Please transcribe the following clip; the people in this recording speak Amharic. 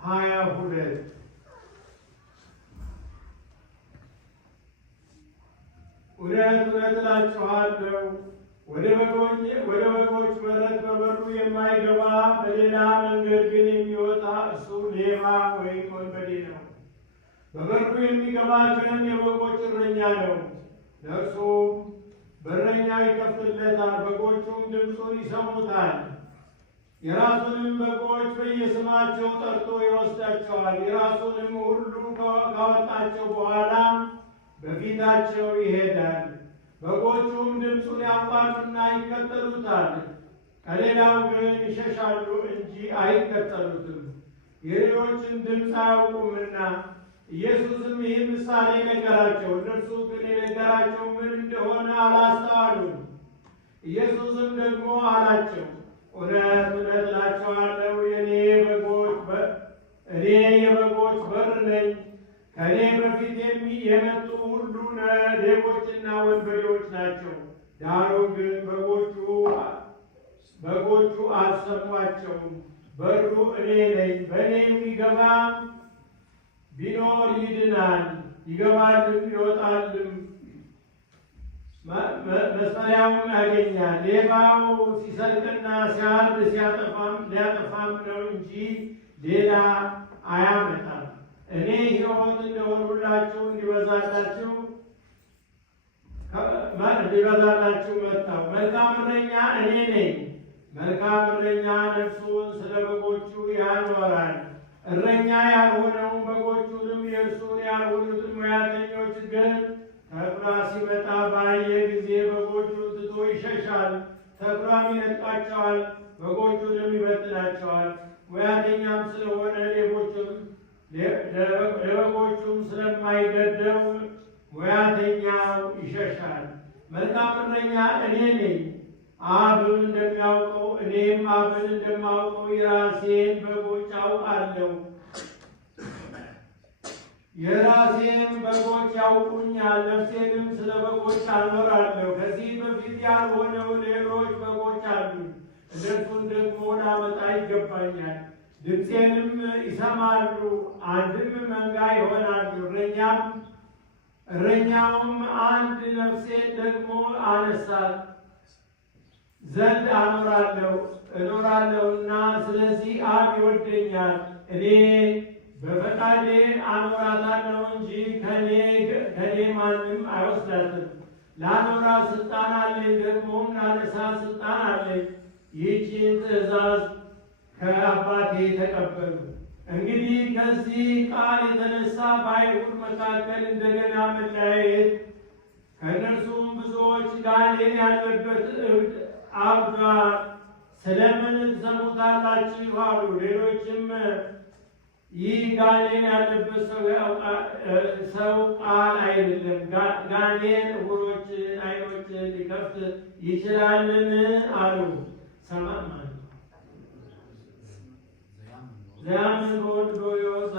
22 እውነት እውነት እላችኋለሁ ወደ በጎች በረት በበሩ የማይገባ በሌላ መንገድ ግን የሚወጣ እሱ ሌባ ወይም ወንበዴ ነው። በበሩ የሚገባ ግን የበጎች እረኛ ነው። ለእርሱም በረኛው ይከፍትለታል፣ በጎቹም ድምፁን ይሰሙታል። የራሱንም በጎች በየስማቸው ጠርቶ ይወስዳቸዋል። የራሱንም ሁሉ ካወጣቸው በኋላ በፊታቸው ይሄዳል። በጎቹም ድምፁን ያውቃሉና ይከተሉታል። ከሌላው ግን ይሸሻሉ እንጂ አይከተሉትም፣ የሌሎችን ድምፅ አያውቁምና። ኢየሱስም ይህ ምሳሌ ነገራቸው፣ እነርሱ ግን የነገራቸው ምን እንደሆነ አላስተዋሉም። ኢየሱስም ደግሞ አላቸው፣ እውነት እውነት እላችኋለሁ እኔ የበጎች በር ነኝ። ከእኔ በፊት የመጡ ሁሉ ሌቦችና ወንበዴዎች ናቸው። ዳሩ ግን በጎቹ አልሰሟቸውም። በሩ እኔ ነኝ። በእኔ የሚገባ ቢኖር ይድናል፣ ይገባልም ይወጣልም መስፈሪያውን ያገኛል። ሌባው ሲሰርቅና ሲያርድ ሊያጠፋም ነው እንጂ ሌላ አያመጣም። እኔ ሕይወት እንደሆኑላችሁ እንዲበዛላችሁ መጣሁ። መልካም እረኛ እኔ ነኝ። መልካም እረኛ ነፍሱን ስለ በጎቹ ያኖራል። እረኛ ያልሆነውን በጎቹንም የእርሱን ያልሆኑትን ሙያተኞች ግን ተኩላ ሲመጣ ባየ ጊዜ በጎቹን ትቶ ይሸሻል። ተኩላም ይነጥቃቸዋል፣ በጎቹንም ይበትናቸዋል። ሙያተኛም ስለሆነ ለበጎቹም ስለማይገደው ሙያተኛው ይሸሻል። መልካም እረኛ እኔ ነኝ። አብ እንደሚያውቀው እኔም አብን እንደማውቀው የራሴን በጎች አውቃለሁ፣ የራሴን በጎች ያውቁኛል። ነፍሴንም ስለ በጎች አኖራለሁ። ከዚህ በፊት ያልሆነው ሌሎች በጎች አሉ፣ እነርሱን ደግሞ ላመጣ ይገባኛል። ድምፄንም ይሰማሉ፣ አንድም መንጋ ይሆናሉ። እረኛውም አንድ ነፍሴን ደግሞ አነሳት ዘንድ እኖራለሁና፣ ስለዚህ አብ ይወደኛል። እኔ በፈቃዴ አኖራታለሁ እንጂ ከኔ ማንም አይወስዳትም። ላኖራት ስልጣን አለኝ፣ ደግሞም ላነሳ ስልጣን አለኝ። ይህችን ትእዛዝ ከአባቴ ተቀበሉ። እንግዲህ ከዚህ ቃል የተነሳ በአይሁድ መካከል እንደገና መለያየት፣ ከእነርሱም ብዙዎች ጋኔን ያለበት እብድ አብዷል፣ ስለምን ትሰሙታላችሁ አሉ። ሌሎችም ይህ ጋኔን ያለበት ሰው ቃል አይደለም፣ ጋኔን ዕውሮችን ዓይኖችን ሊከፍት ይችላልን አሉ። ሰማማ ዘያምን በወልድ በሕይወት